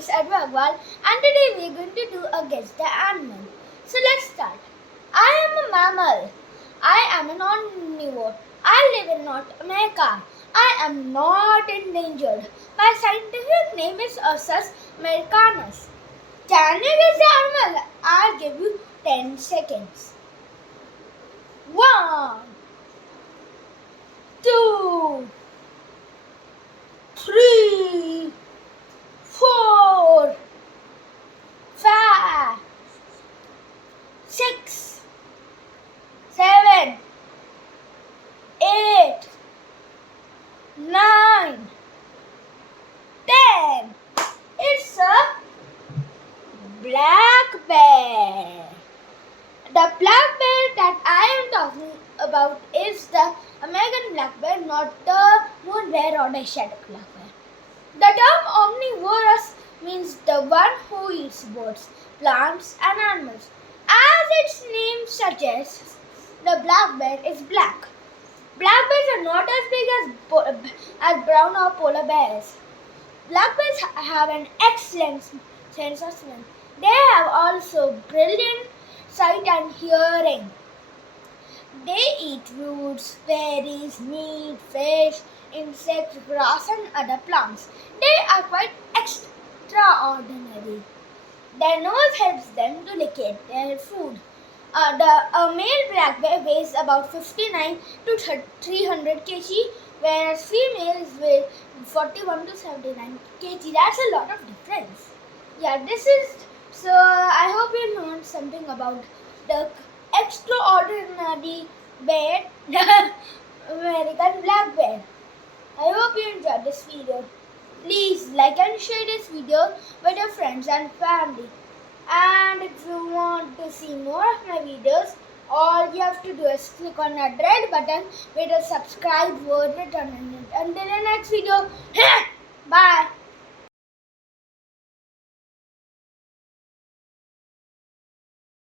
is Advay Agarwal and today we are going to do a guess the animal. So let's start. I am a mammal. I am an omnivore. I live in North America. I am not endangered. My scientific name is Ursus americanus. Can you guess the animal? I'll give you 10 seconds. 1, 2, 3, 4, 5, 6, 7, 8, 9, 10. It's a black bear. The black bear that I am talking about is the American black bear, not the moon bear or the shadow black bear. The term omnivorous means the one who eats birds, plants and animals. As its name suggests, the black bear is black. Black bears are not as big as brown or polar bears. Black bears have an excellent sense of smell. They have also brilliant sight and hearing. They eat roots, berries, meat, fish, insects, grass and other plants. They are quite extraordinary. Their nose helps them to locate their food. The male black bear weighs about 59 to 300 kg, whereas females weigh 41 to 79 kg. That's a lot of difference. Yeah, so I hope you learned something about the extraordinary bear, the American black bear. I hope you enjoyed this video. Please like and share this video with your friends and family. And if you want to see more of my videos, all you have to do is click on that red button with a subscribe word written on it. Until the next video.